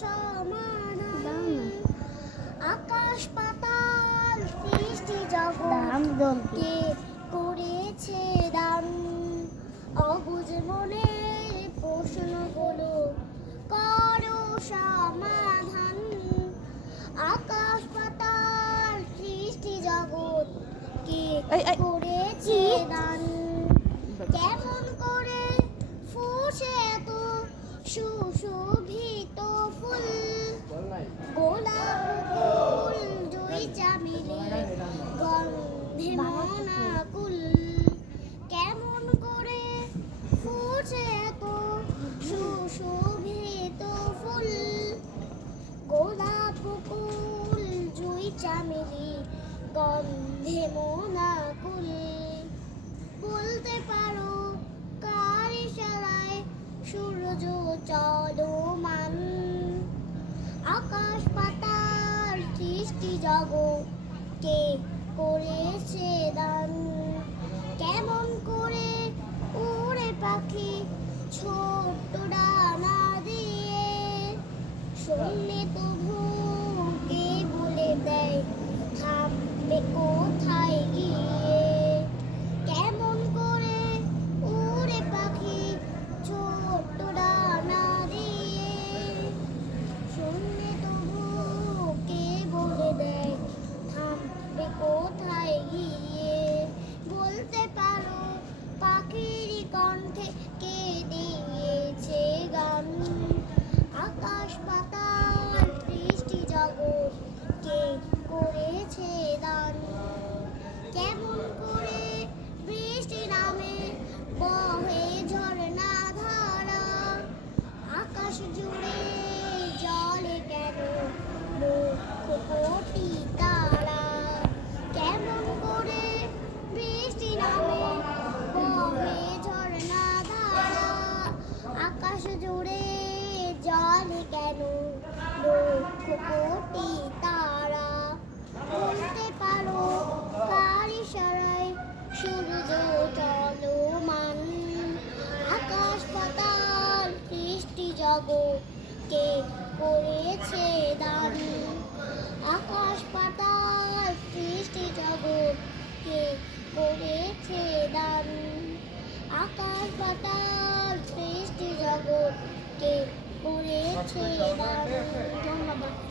সমাধান আকাশ পাতাল সৃষ্টি জগৎ কে করেছে দান অবুঝ মনের প্রশ্নগুলো করো সমাধান আকাশ পাতাল সৃষ্টি জগৎ কে করেছে দান কেমন করে ফুটে এত সুশোভিত ফুল গোলাপ ফুল জুঁই চামেলি গন্ধে মন আকুল কেমন করে ফুটে এত সুশোভিত ফুল গোলাপ ফুল জুঁই চামেলি গন্ধে মন আকুল বলতে পারো কার ইশারায় সূর্য চলমান আকাশ পাতাল সৃষ্টি জগৎ কে করেছে দান কেমন করে উড়ে পাখি ছোট্ট ডানা দিয়ে শূন্যে তবু কে বলে দেয় থামবে কোথায় গিয়ে কেমন করে উড়ে পাখি ছোট্ট ডানা দিয়ে শূন্যে তবু কে বলে দেয় থামবে কোথায় গিয়ে বলতে পারো পাখির কণ্ঠে কে দিয়েছে গান আকাশ পাতাল সৃষ্টি জগৎ কে করেছে দান কেমন করে বৃষ্টি নামে বহে ঝর্ণা ধারা আকাশ জুড়ে জলে কেন লক্ষ কোটি তারা কেমন করে বৃষ্টি নামে বহে ঝর্ণা ধারা আকাশ জুড়ে জলে কেন লক্ষ কোটি তারা বলতে পারো কার ইশারায় সূর্য চলমান আকাশ পাতাল সৃষ্টি জগৎ কে করেছে দান আকাশ পাতাল সৃষ্টি জগৎ কে করেছে দান আকাশ পাতাল সৃষ্টি জগৎ কে করেছে দান ধন্যবাদ।